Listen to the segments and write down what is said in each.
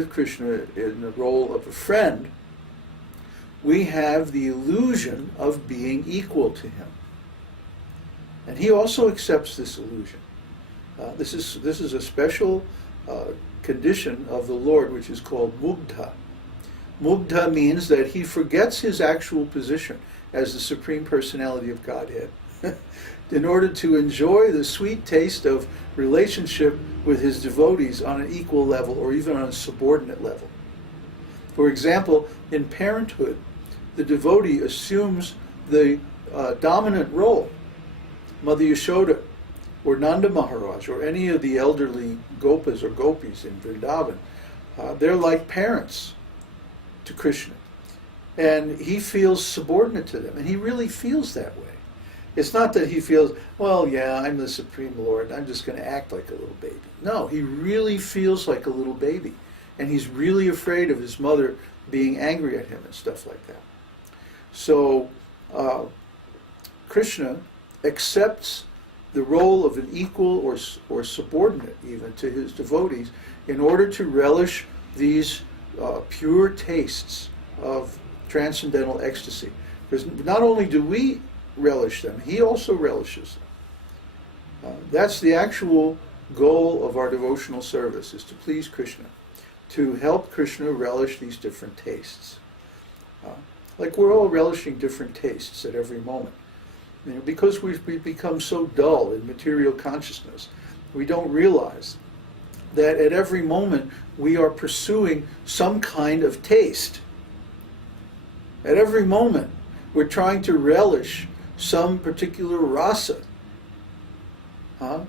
with Krishna in the role of a friend, we have the illusion of being equal to him. And he also accepts this illusion. This is a special condition of the Lord, which is called mugdha. Mugdha means that he forgets his actual position as the Supreme Personality of Godhead in order to enjoy the sweet taste of relationship with his devotees on an equal level or even on a subordinate level. For example, in parenthood, the devotee assumes the dominant role. Mother Yashoda or Nanda Maharaj or any of the elderly gopas or gopis in Vrindavan, they're like parents to Krishna. And he feels subordinate to them, and he really feels that way. It's not that he feels, well, yeah, I'm the Supreme Lord, I'm just going to act like a little baby. No, he really feels like a little baby, and he's really afraid of his mother being angry at him and stuff like that. So Krishna accepts the role of an equal or subordinate even to his devotees in order to relish these pure tastes of transcendental ecstasy. Because not only do we relish them, he also relishes them. That's the actual goal of our devotional service, is to please Krishna, to help Krishna relish these different tastes. Like we're all relishing different tastes at every moment. You know, because we've become so dull in material consciousness, we don't realize that at every moment we are pursuing some kind of taste. At every moment we're trying to relish some particular rasa,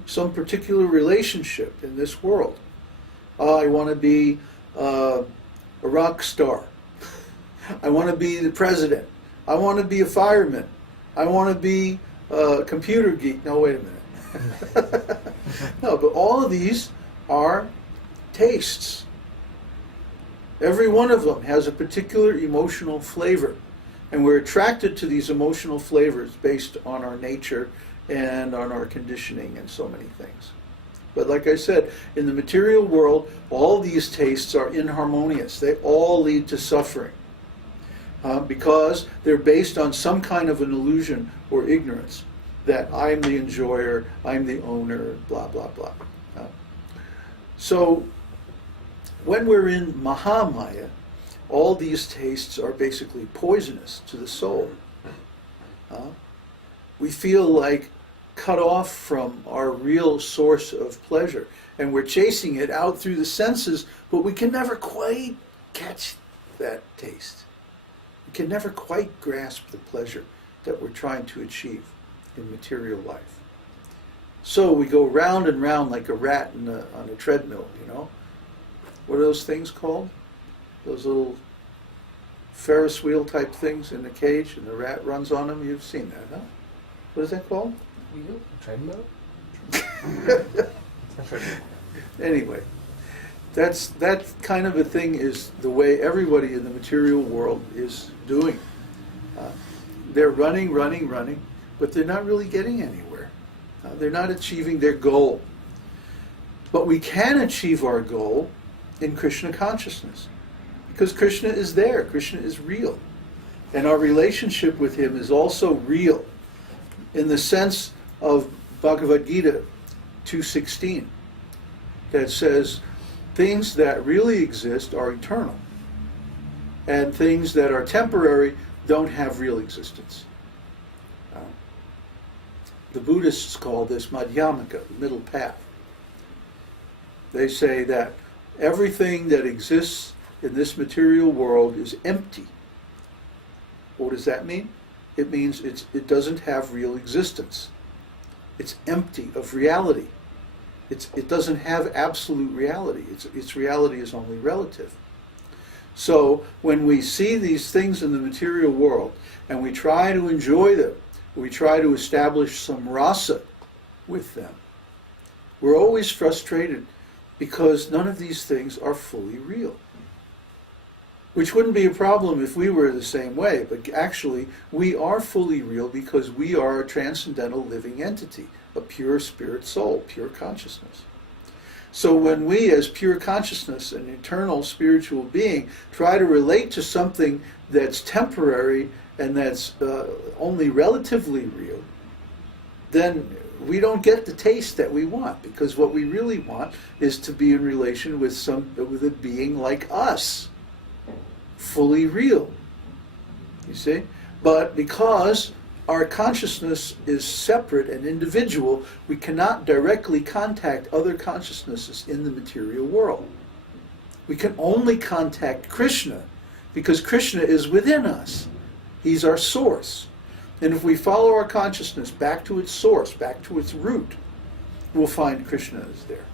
some particular relationship in this world. I want to be a rock star. I want to be the president. I want to be a fireman. I want to be a computer geek. No, wait a minute. No, but all of these are tastes. Every one of them has a particular emotional flavor. And we're attracted to these emotional flavors based on our nature and on our conditioning and so many things. But like I said, in the material world, all these tastes are inharmonious. They all lead to suffering. Because they're based on some kind of an illusion or ignorance that I'm the enjoyer, I'm the owner, blah, blah, blah. So when we're in Mahamaya, all these tastes are basically poisonous to the soul. We feel like cut off from our real source of pleasure, and we're chasing it out through the senses, but we can never quite catch that taste. We can never quite grasp the pleasure that we're trying to achieve in material life. So we go round and round like a rat on a treadmill, you know. What are those things called? Those little Ferris wheel type things in the cage, and the rat runs on them. You've seen that, huh? What is that called? Wheel? Treadmill? Anyway, that kind of a thing is the way everybody in the material world is doing. They're running, but they're not really getting anywhere. They're not achieving their goal. But we can achieve our goal in Krishna consciousness, because Krishna is there. Krishna is real. And our relationship with him is also real in the sense of Bhagavad Gita 2:16, that says things that really exist are eternal, and things that are temporary don't have real existence. The Buddhists call this madhyamaka, the middle path. They say that everything that exists in this material world is empty. What does that mean? It means it doesn't have real existence. It's empty of reality. It doesn't have absolute reality. Its reality is only relative. So when we see these things in the material world and we try to enjoy them, we try to establish some rasa with them, we're always frustrated because none of these things are fully real. Which wouldn't be a problem if we were the same way, but actually we are fully real because we are a transcendental living entity, a pure spirit soul, pure consciousness. So when we, as pure consciousness, an eternal spiritual being, try to relate to something that's temporary and that's only relatively real, then we don't get the taste that we want, because what we really want is to be in relation with a being like us, fully real. You see? But because our consciousness is separate and individual, we cannot directly contact other consciousnesses in the material world. We can only contact Krishna, because Krishna is within us. He's our source. And if we follow our consciousness back to its source, back to its root, we'll find Krishna is there.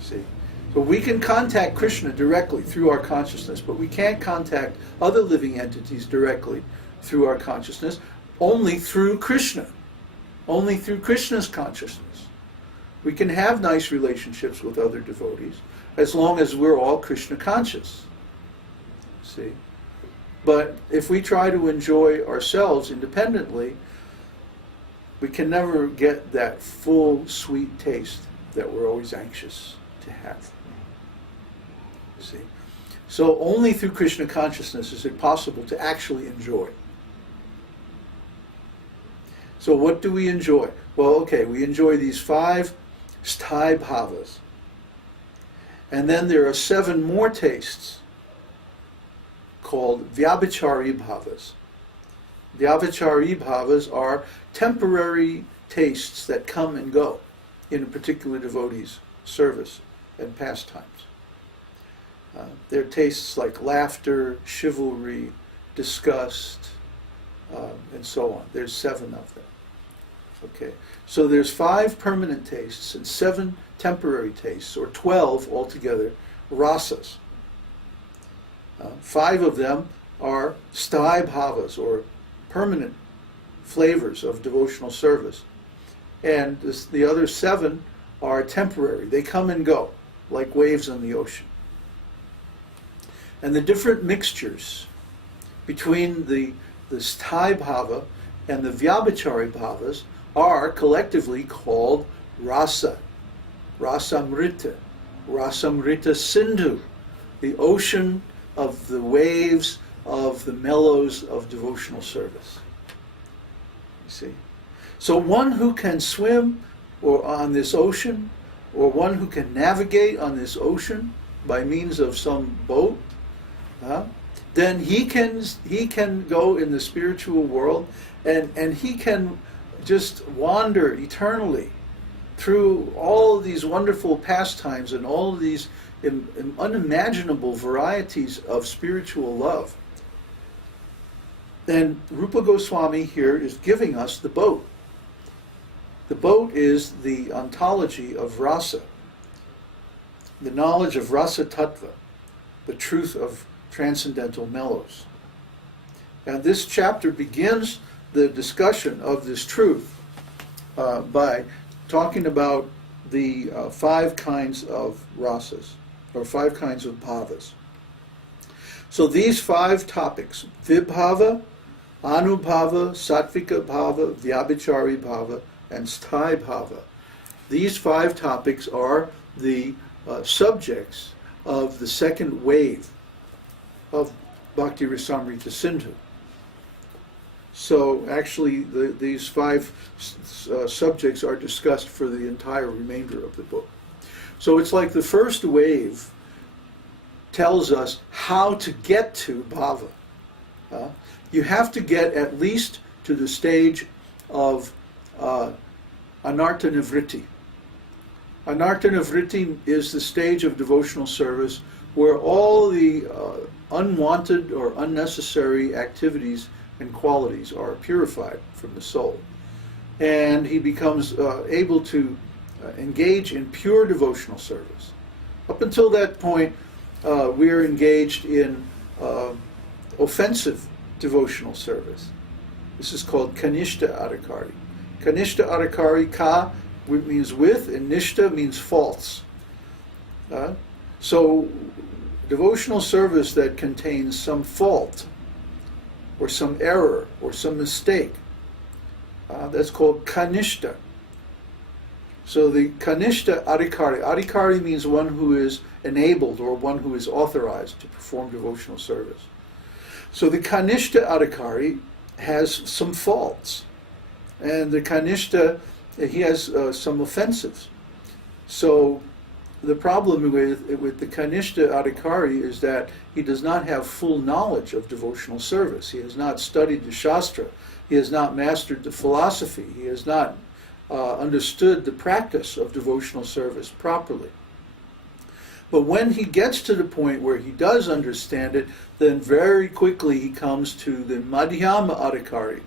See? So we can contact Krishna directly through our consciousness, but we can't contact other living entities directly through our consciousness, only through Krishna, only through Krishna's consciousness. We can have nice relationships with other devotees as long as we're all Krishna conscious. See? But if we try to enjoy ourselves independently, we can never get that full sweet taste that we're always anxious to have. See? So only through Krishna consciousness is it possible to actually enjoy. So what do we enjoy? Well, okay, we enjoy these 5 sthāyi-bhāvas. And then there are 7 more tastes called vyabhicārī-bhāvas. Vyabhicārī-bhāvas are temporary tastes that come and go in a particular devotee's service and pastimes. They're tastes like laughter, chivalry, disgust, and so on. There's 7 of them. Okay, so there's 5 permanent tastes and 7 temporary tastes, or 12 altogether, rasas. 5 of them are sthāyi-bhāvas, or permanent flavors of devotional service. And the other 7 are temporary. They come and go, like waves on the ocean. And the different mixtures between the sthāyi-bhāva and the vyabhicārī-bhāvas are collectively called rasa, rasamrita, rasamrita sindhu, the ocean of the waves of the mellows of devotional service. You see? So one who can swim or on this ocean, or one who can navigate on this ocean by means of some boat, then he can go in the spiritual world and he can just wander eternally through all these wonderful pastimes and all of these unimaginable varieties of spiritual love. And Rūpa Gosvāmī here is giving us the boat. The boat is the ontology of rasa, the knowledge of rasa tattva, the truth of transcendental mellows. And this chapter begins the discussion of this truth by talking about the 5 kinds of rasas, or 5 kinds of bhavas. So these 5 topics, vibhāva, anubhāva, sāttvika-bhāva, vyabhicārī-bhāva, and sthāyi-bhāva. These 5 topics are the subjects of the second wave of Bhakti-rasāmr ta-sindhu. So actually these 5 subjects are discussed for the entire remainder of the book. So it's like the first wave tells us how to get to bhava. You have to get at least to the stage of anartha-nivritti. Anartha-nivritti is the stage of devotional service where all the unwanted or unnecessary activities and qualities are purified from the soul. And he becomes able to engage in pure devotional service. Up until that point, we are engaged in offensive devotional service. This is called kanishta adhikari. Kanishta adhikari, ka means with, and nishta means false. So devotional service that contains some fault, or some error, or some mistake, that's called kanishta. So the Kanishta Adhikari, Adhikari means one who is enabled or one who is authorized to perform devotional service. So the Kanishta Adhikari has some faults. And the Kanishta, he has some offenses. So the problem with the Kanishta Adhikari is that he does not have full knowledge of devotional service. He has not studied the Shastra. He has not mastered the philosophy. He has not understood the practice of devotional service properly. But when he gets to the point where he does understand it, then very quickly he comes to the Madhyama Adhikari.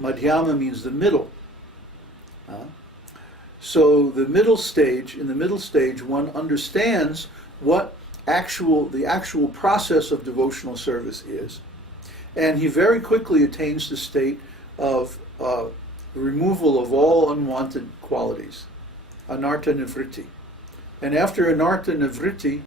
Madhyama means the middle. So the middle stage, in the middle stage, one understands what the actual process of devotional service is. And he very quickly attains the state of removal of all unwanted qualities, anartha nivritti. And after anartha nivritti,